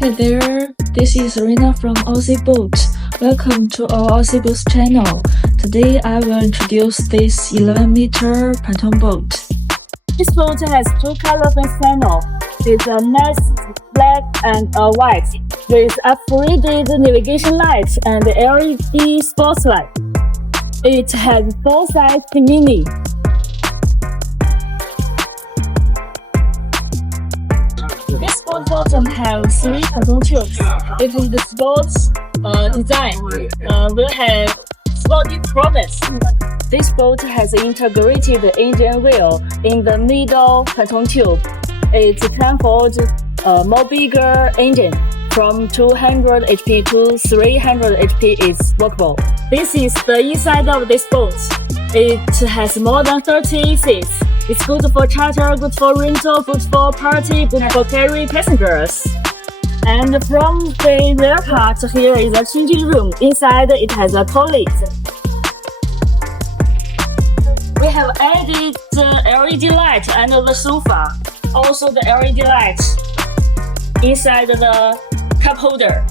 Hey there, this is Rina from Aussie Boat. Welcome to our Aussie Boats channel. Today I will introduce this 11-meter pontoon boat. This boat has two color fence panel. It's a nice black and a white with upgraded navigation light and LED sports light. It has full-size mini. This boat bottom has 3 pontoon tubes. It is the sports design. Will have sporty promise. This boat has integrated engine wheel in the middle pontoon tube. It can hold a more bigger engine from 200 HP to 300 HP is workable. This is the inside of this boat. It has more than 30 seats. It's good for charter, good for rental, good for party, good for carry passengers. And from the rear part, here is a changing room. Inside, it has a toilet. We have added the LED light under the sofa. Also the LED light inside the cup holder.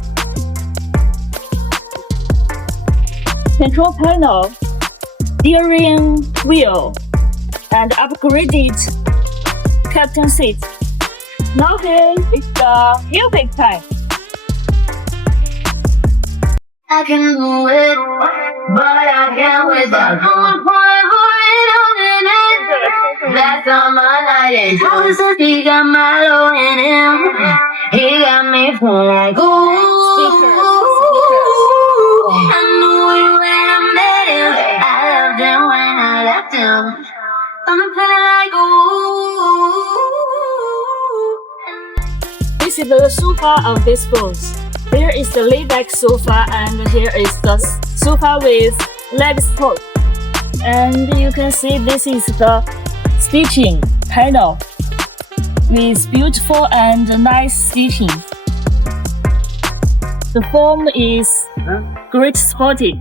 Control panel, steering wheel, and upgraded captain seat. Now here is the music time. I can do it, but I can't without you. That's on my night and closer. He got my low in him. He got me feeling like ooh. I knew you when I met him. I loved him when I left him. I'm feeling like ooh. This is the sofa of this boat. Here is the layback sofa, and here is the sofa with leg support. And you can see this is the stitching panel with beautiful and nice stitching. The foam is great sporty.